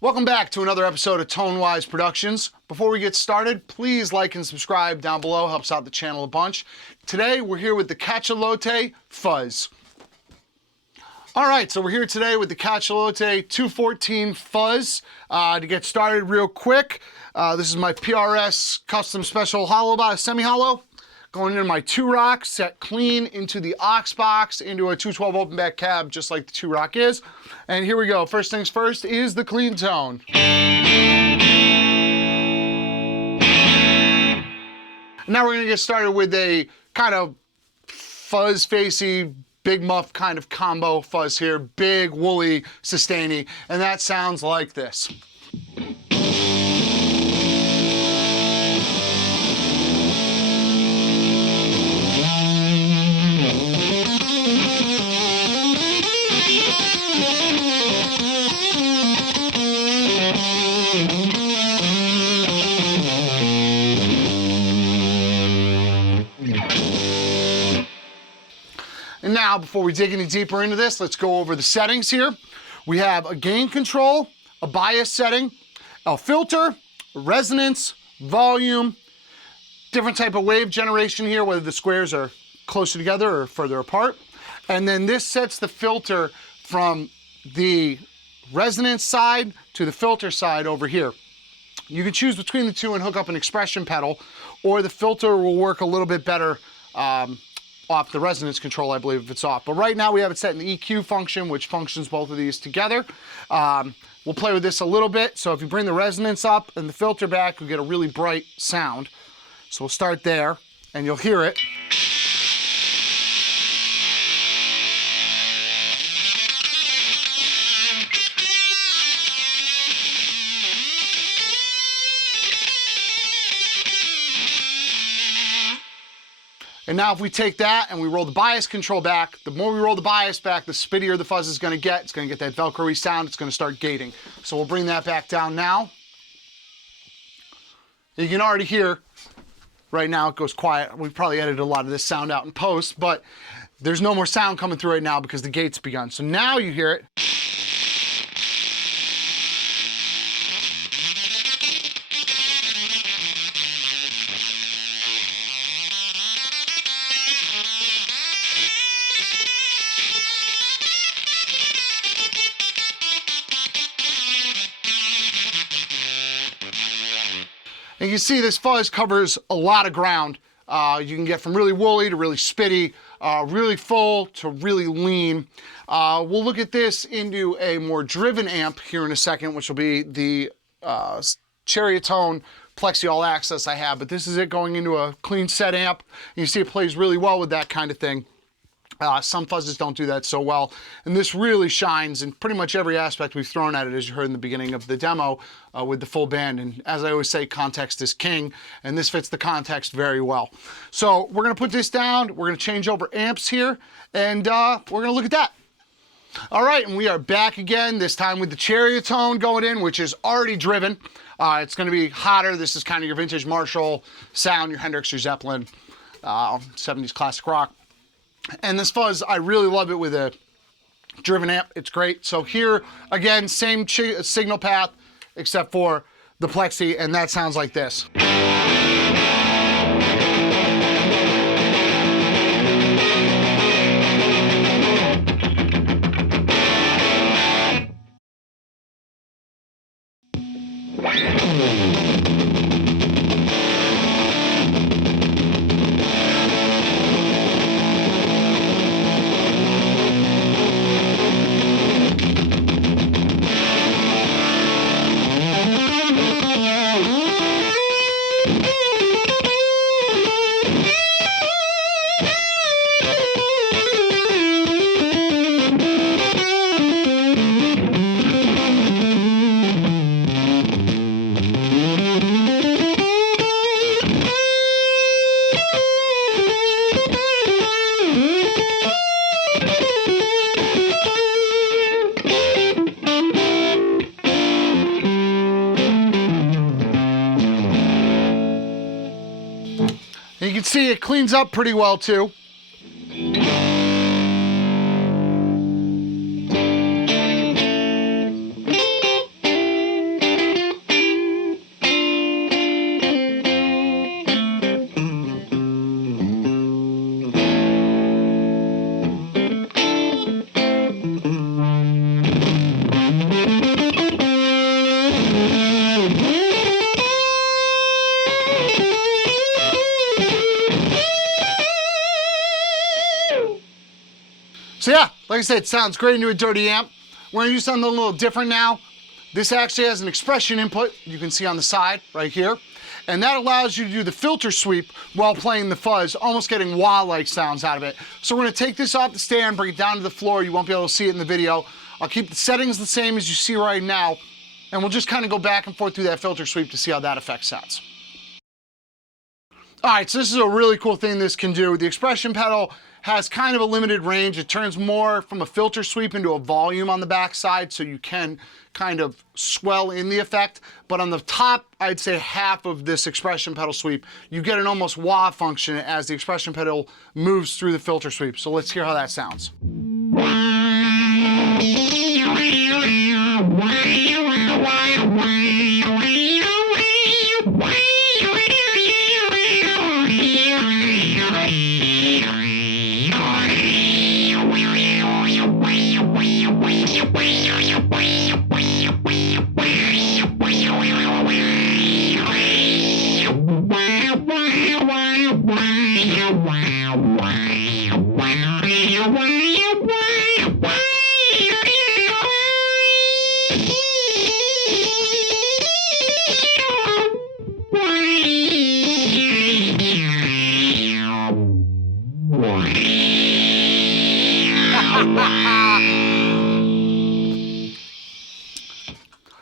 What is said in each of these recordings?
Welcome back to another episode of ToneWise Productions. Before we get started, please like and subscribe down below. Helps out the channel a bunch. Today, we're here with the Cachalote Fuzz. All right, so we're here today with the Cachalote 214 Fuzz. To get started real quick, this is my PRS custom special hollow, semi-hollow. Going into my 2-rock, set clean into the aux box, into a 212 open back cab, just like the 2-rock is. And here we go. First things first is the clean tone. Now we're gonna get started with a kind of fuzz facey, big muff kind of combo fuzz here. Big, woolly, sustainy, and that sounds like this. And now, before we dig any deeper into this, let's go over the settings here. We have a gain control, a bias setting, a filter, resonance, volume, different type of wave generation here, whether the squares are closer together or further apart. And then this sets the filter from the resonance side to the filter side over here. You can choose between the two and hook up an expression pedal, or the filter will work a little bit better off the resonance control, I believe, if it's off. But right now we have it set in the EQ function, which functions both of these together. We'll play with this a little bit. So if you bring the resonance up and the filter back, you'll get a really bright sound. So we'll start there, and you'll hear it. And now if we take that and we roll the bias control back, the more we roll the bias back, the spittier the fuzz is gonna get. It's gonna get that Velcro-y sound, it's gonna start gating. So we'll bring that back down now. You can already hear, right now it goes quiet. We've probably edited a lot of this sound out in post, but there's no more sound coming through right now because the gate's begun. So now you hear it. And you can see this fuzz covers a lot of ground. You can get from really woolly to really spitty, really full to really lean. We'll look at this into a more driven amp here in a second, which will be the Cachalote Plexi All Access I have, but this is it going into a clean set amp. You see it plays really well with that kind of thing. Some fuzzes don't do that so well, and this really shines in pretty much every aspect we've thrown at it, as you heard in the beginning of the demo with the full band. And as I always say, context is king, and this fits the context very well. So we're gonna put this down, we're gonna change over amps here, and we're gonna look at that. All right, and we are back again, this time with the Chariot tone going in, which is already driven. It's gonna be hotter. This is kind of your vintage Marshall sound, your Hendrix, your Zeppelin, 70s classic rock. And this fuzz, I really love it with a driven amp. It's great. So here, again, same signal path, except for the plexi, and that sounds like this. And you can see it cleans up pretty well too. So yeah, like I said, it sounds great into a dirty amp. We're gonna do something a little different now. This actually has an expression input, you can see on the side right here. And that allows you to do the filter sweep while playing the fuzz, almost getting wah-like sounds out of it. So we're gonna take this off the stand, bring it down to the floor. You won't be able to see it in the video. I'll keep the settings the same as you see right now, and we'll just kind of go back and forth through that filter sweep to see how that effect sounds. All right, so this is a really cool thing this can do. The expression pedal has kind of a limited range. It turns more from a filter sweep into a volume on the back side, so you can kind of swell in the effect. But on the top, I'd say half of this expression pedal sweep, you get an almost wah function as the expression pedal moves through the filter sweep. So let's hear how that sounds.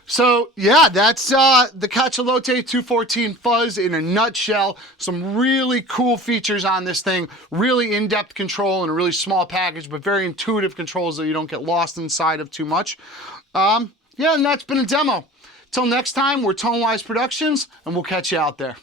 So yeah, that's the Cachalote 214 Fuzz in a nutshell. Some really cool features on this thing, really in-depth control in a really small package, but very intuitive controls that you don't get lost inside of too much. Yeah, and that's been a demo. Till next time, we're Tonewise Productions, and we'll catch you out there.